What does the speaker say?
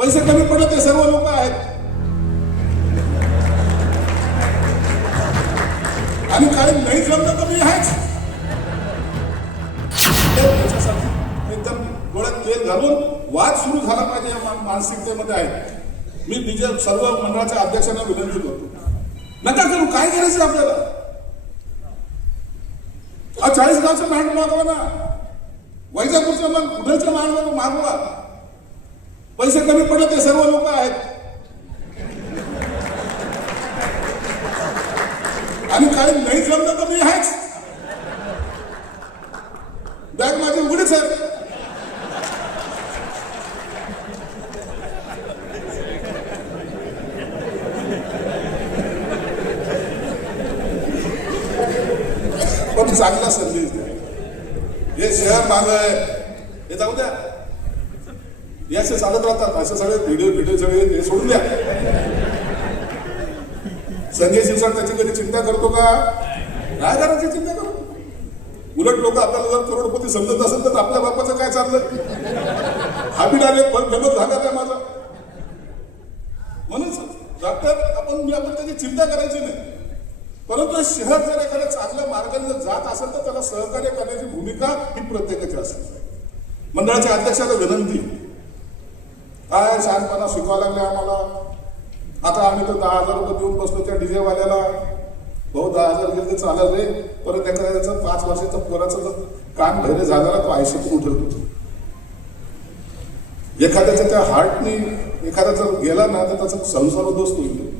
पैसे कमी पडले ते सर्व लोक आहेत आणि काही नाही जमलं तर मी आहेच. त्याच्यासाठी एकदम डोळ्यात तेल घालून वाद सुरू झाला पाहिजे या मानसिकतेमध्ये आहे. मी बीजेपी सर्व मंडळाच्या अध्यक्षांना विनंती करतो, नका करू. काय करायचं आपल्याला? 40 गावचं मांड मागवा ना, वैजापूरचं मग कुठलचं मांड मागवा. पैसे कमी पडले ते सर्व लोक आहेत आणि काही नाही जमलं तर मी आहेच. बॅग माझी उघडीच आहे. पण चांगला संदेश द्या. हे शहर माझं आहे हे जाऊ द्या, हे असे चालत राहतात. असे सगळे व्हिडिओ सगळे हे सोडून द्या. संजय शिरसाट त्याची कधी चिंता करतो का? काय करायची चिंता करतो? उलट लोक आपल्याला जर करोडपती समजत असेल तर आपल्या बापाचं काय चाललं? हाबीड आले पण फेमस झाला काय माझा म्हणून आपण त्याची चिंता करायची नाही. परंतु शहर जर एखाद्या चांगल्या मार्गाने जर जात असेल तर त्याला सहकार्य करण्याची भूमिका ही प्रत्येकाची असेल. मंडळाच्या अध्यक्षाला विनंती, काय शहाणपणा शिकवायला लागले आम्हाला. आता आम्ही तर 10,000 रुपये देऊन बसलो त्या डीजे वाल्याला. भाऊ 10,000 गेले चालेल रे, परत एखाद्याचं 5 वर्षाचं पोराचं कान भैरे झालेला तो आयुष्यातून उठवतो. एखाद्याच्या त्या हार्टनी एखाद्या जर गेला ना तर त्याचा संसार उद्ध्वस्त होईल.